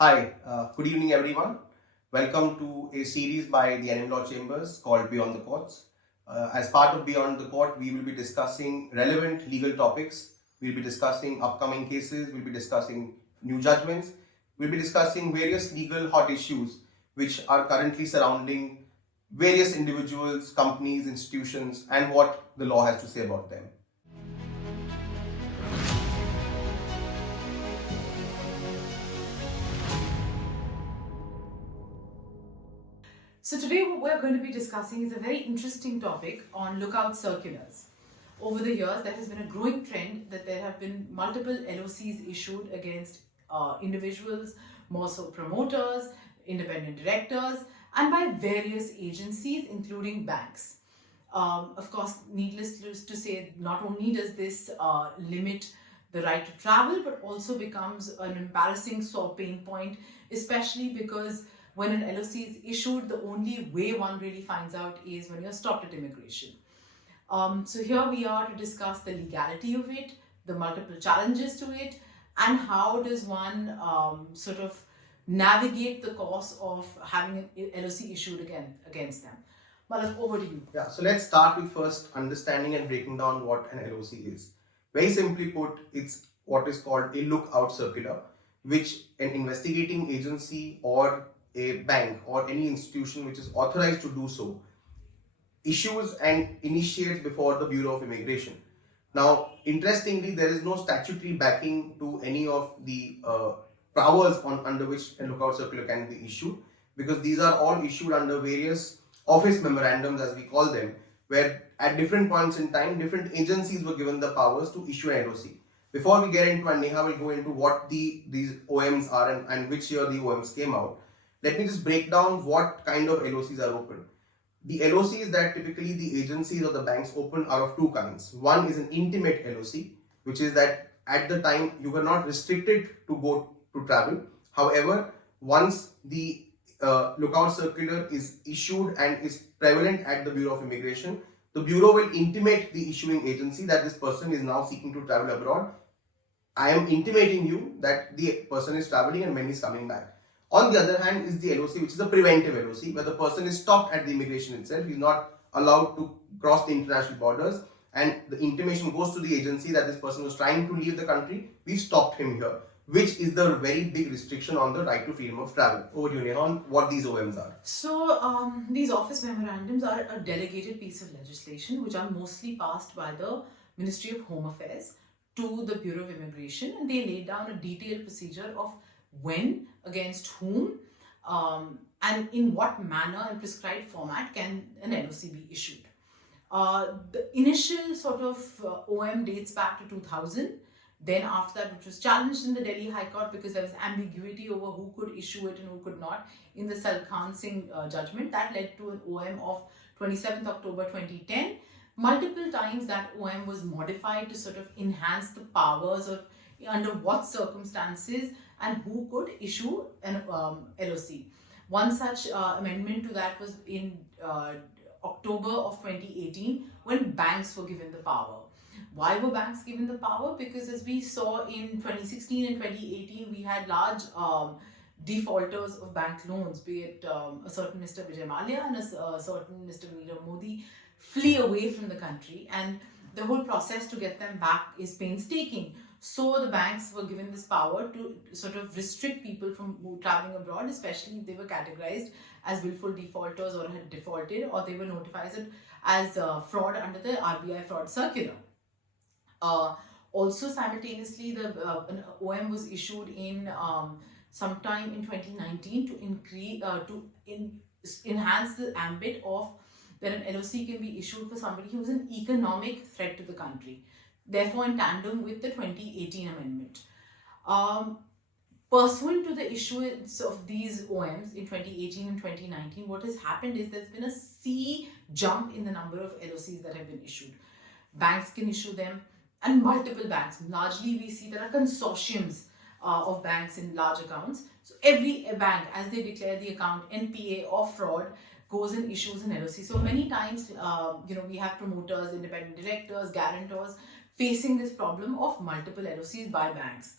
Hi, good evening everyone. Welcome to a series by the NM Law Chambers called Beyond the Courts. As part of Beyond the Court, we will be discussing relevant legal topics. We'll be discussing upcoming cases, we'll be discussing new judgments, we'll be discussing various legal hot issues which are currently surrounding various individuals, companies, institutions, and what the law has to say about them. So today what we're going to be discussing is a very interesting topic on lookout circulars. Over the years, there has been a growing trend that there have been multiple LOCs issued against individuals, more so promoters, independent directors, and by various agencies, including banks. Of course, needless to say, not only does this limit the right to travel, but also becomes an embarrassing sore pain point, especially because when an LOC is issued, the only way one really finds out is when you're stopped at immigration. So here we are to discuss the legality of it, the multiple challenges to it, and how does one sort of navigate the course of having an LOC issued against them. Malak, over to you. Yeah, so let's start with first understanding and breaking down what an LOC is. Very simply put, it's what is called a lookout circular, which an investigating agency or a bank or any institution which is authorized to do so issues and initiates before the Bureau of Immigration. Now, interestingly, there is no statutory backing to any of the powers under which a lookout circular can be issued, because these are all issued under various office memorandums, as we call them, where at different points in time, different agencies were given the powers to issue an LOC. Before we get into, and Neha will go into what these OMs are and which year the OMs came out, let me just break down what kind of LOCs are open. The LOCs that typically the agencies or the banks open are of two kinds. One is an intimate LOC, which is that at the time you were not restricted to go to travel. However, once the lookout circular is issued and is prevalent at the Bureau of Immigration, the Bureau will intimate the issuing agency that this person is now seeking to travel abroad. I am intimating you that the person is traveling and when he is coming back. On the other hand is the LOC, which is a preventive LOC, where the person is stopped at the immigration itself. He is not allowed to cross the international borders, and the intimation goes to the agency that this person was trying to leave the country. We've stopped him here, which is the very big restriction on the right to freedom of travel. Over to you, Neha, on what these OMs are. So these office memorandums are a delegated piece of legislation which are mostly passed by the Ministry of Home Affairs to the Bureau of Immigration, and they lay down a detailed procedure of when, against whom, and in what manner and prescribed format can an LOC be issued. The initial sort of OM dates back to 2000. Then after that, which was challenged in the Delhi High Court because there was ambiguity over who could issue it and who could not in the Salkhan Singh judgment. That led to an OM of 27th October 2010. Multiple times that OM was modified to sort of enhance the powers of under what circumstances and who could issue an LOC. One such amendment to that was in October of 2018 when banks were given the power. Why were banks given the power? Because as we saw in 2016 and 2018, we had large defaulters of bank loans, be it a certain Mr. Vijay Mallya and a certain Mr. Nirav Modi flee away from the country, and the whole process to get them back is painstaking. So the banks were given this power to sort of restrict people from traveling abroad, especially if they were categorized as willful defaulters or had defaulted, or they were notified as fraud under the RBI fraud circular. Also simultaneously, an OM was issued in sometime in 2019 to increase enhance the ambit of that an LOC can be issued for somebody who is an economic threat to the country. Therefore, in tandem with the 2018 amendment. Pursuant to the issuance of these OMs in 2018 and 2019, what has happened is there's been a sea jump in the number of LOCs that have been issued. Banks can issue them, and multiple banks. Largely, we see there are consortiums of banks in large accounts. So every bank, as they declare the account NPA or fraud, goes and issues an LOC. So many times, we have promoters, independent directors, guarantors facing this problem of multiple LOCs by banks.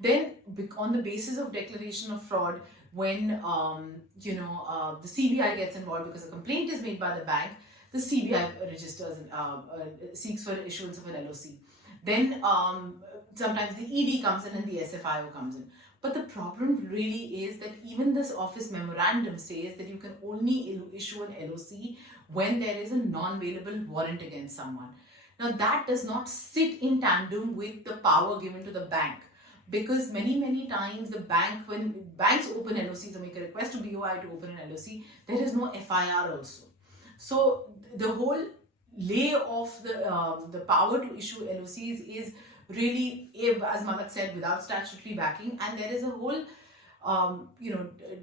Then, on the basis of declaration of fraud, when the CBI gets involved because a complaint is made by the bank, the CBI registers and seeks for issuance of an LOC. Then sometimes the ED comes in and the SFIO comes in. But the problem really is that even this office memorandum says that you can only issue an LOC when there is a non-bailable warrant against someone. Now that does not sit in tandem with the power given to the bank, because many times when banks open LOCs or make a request to BOI to open an LOC, there is no FIR also. So the whole lay of the power to issue LOCs is really, as Malak said, without statutory backing, and there is a whole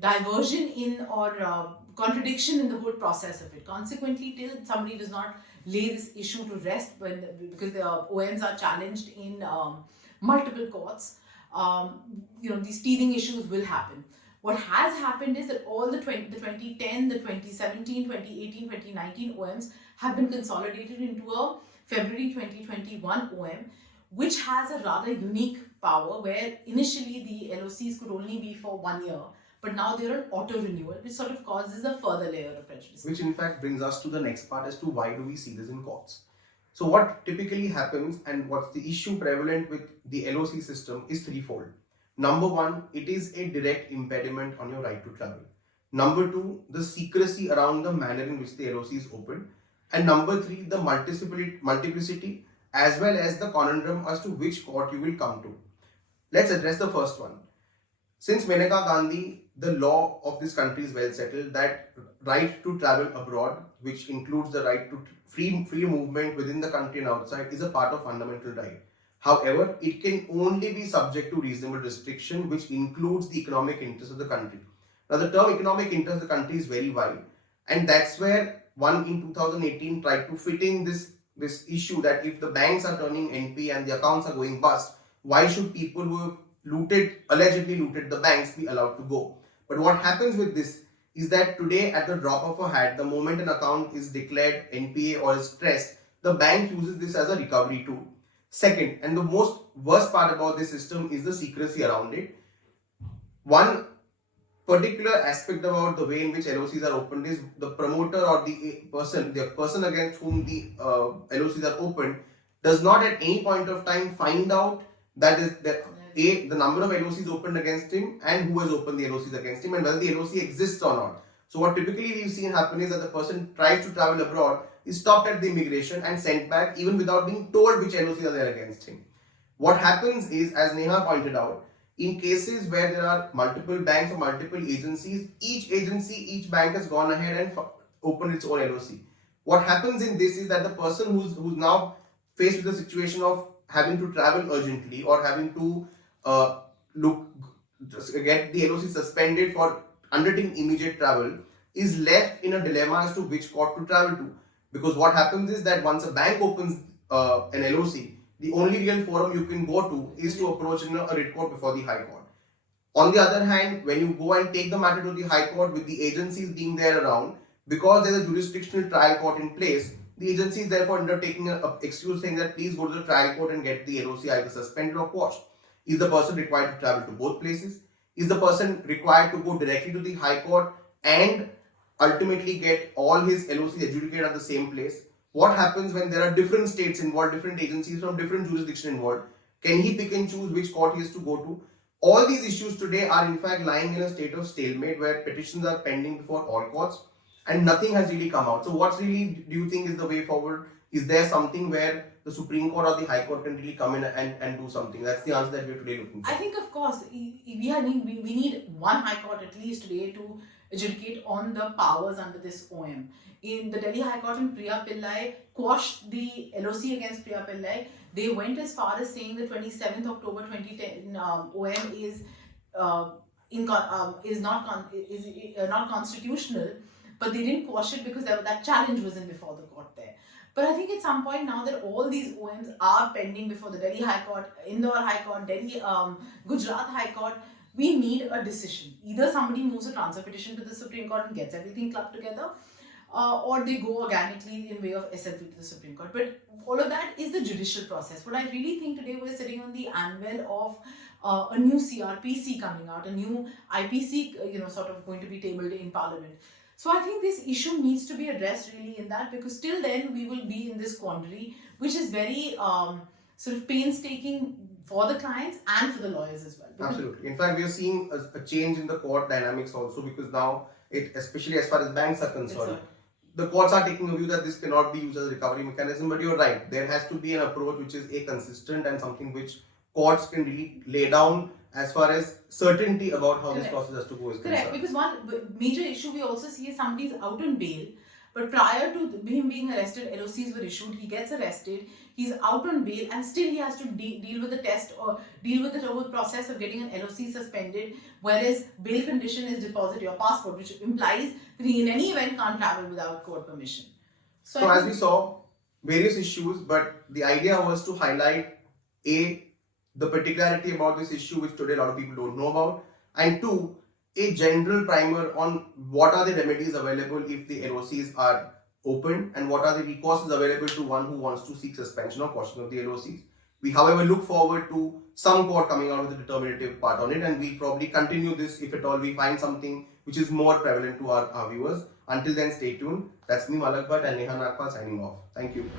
diversion in or contradiction in the whole process of it. Consequently, till somebody does not lay this issue to rest, because the OMs are challenged in multiple courts, these teething issues will happen. What has happened is that all the 2010, the 2017, 2018, 2019 OMs have been consolidated into a February 2021 OM, which has a rather unique power, where initially the LOCs could only be for 1 year, but now they're an auto renewal, which sort of causes a further layer of prejudice. Which in fact brings us to the next part as to why do we see this in courts. So what typically happens and what's the issue prevalent with the LOC system is threefold. Number one, it is a direct impediment on your right to travel. Number two, the secrecy around the manner in which the LOC is opened. And number three, the multiplicity as well as the conundrum as to which court you will come to. Let's address the first one. Since Maneka Gandhi, the law of this country is well settled that right to travel abroad, which includes the right to free movement within the country and outside, is a part of fundamental right. However, it can only be subject to reasonable restriction, which includes the economic interest of the country. Now, the term economic interest of the country is very wide, and that's where one in 2018 tried to fit in this issue that if the banks are turning NP and the accounts are going bust, why should people who have allegedly looted the banks be allowed to go? But what happens with this is that today, at the drop of a hat, the moment an account is declared NPA or is stressed, the bank uses this as a recovery tool. Second, and the most worst part about this system is the secrecy around it. One particular aspect about the way in which LOCs are opened is the promoter or the person against whom the LOCs are opened does not at any point of time find out the number of LOCs opened against him and who has opened the LOCs against him and whether the LOC exists or not. So what typically we've seen happen is that the person tries to travel abroad, is stopped at the immigration and sent back even without being told which LOCs are there against him. What happens is, as Neha pointed out, in cases where there are multiple banks or multiple agencies, each bank has gone ahead and opened its own LOC. What happens in this is that the person who's now faced with the situation of having to travel urgently or having to get the LOC suspended for undertaking immediate travel is left in a dilemma as to which court to travel to. Because what happens is that once a bank opens an LOC, the only real forum you can go to is to approach a writ court before the High Court. On the other hand, when you go and take the matter to the High Court with the agencies being there around, because there is a jurisdictional trial court in place, the agencies therefore end up taking an excuse saying that please go to the trial court and get the LOC either suspended or quashed. Is the person required to travel to both places? Is the person required to go directly to the High Court and ultimately get all his LOCs adjudicated at the same place? What happens when there are different states involved, different agencies from different jurisdiction involved? Can he pick and choose which court he has to go to? All these issues today are in fact lying in a state of stalemate where petitions are pending before all courts and nothing has really come out. So what really do you think is the way forward? Is there something where the Supreme Court or the High Court can really come in and do something? That's the answer that we're today looking for. I think, of course, we need one High Court at least today to adjudicate on the powers under this OM. In the Delhi High Court in Priya Pillai quashed the LOC against Priya Pillai. They went as far as saying the 27th October 2010 OM is not constitutional, but they didn't quash it because that challenge wasn't before the court there. But I think at some point now that all these OMs are pending before the Delhi High Court, Indore High Court, Delhi, Gujarat High Court, we need a decision. Either somebody moves a transfer petition to the Supreme Court and gets everything clubbed together, or they go organically in way of SLP to the Supreme Court. But all of that is the judicial process. What I really think today, we're sitting on the anvil of a new CRPC coming out, a new IPC, sort of going to be tabled in Parliament. So I think this issue needs to be addressed really in that, because till then we will be in this quandary, which is very sort of painstaking for the clients and for the lawyers as well. Because Absolutely. In fact, we are seeing a change in the court dynamics also, because now, especially as far as banks are concerned, the courts are taking a view that this cannot be used as a recovery mechanism. But you're right, there has to be an approach which is consistent and something which courts can really lay down as far as certainty about how this process has to go is Correct, concerned. because one major issue we also see is somebody's out on bail, but prior to him being arrested, LOCs were issued, he gets arrested, he's out on bail, and still he has to deal with the test or deal with the whole process of getting an LOC suspended, whereas bail condition is deposit your passport, which implies that he in any event can't travel without court permission. So as we saw, various issues, but the idea was to highlight the particularity about this issue, which today a lot of people don't know about, and two, a general primer on what are the remedies available if the LOCs are open, and what are the recourses available to one who wants to seek suspension or caution of the LOCs. We, however, look forward to some court coming out with a determinative part on it, and we probably continue this if at all we find something which is more prevalent to our viewers. Until then, stay tuned. That's me, Malak Bhatt, and Neha Nagpal signing off. Thank you.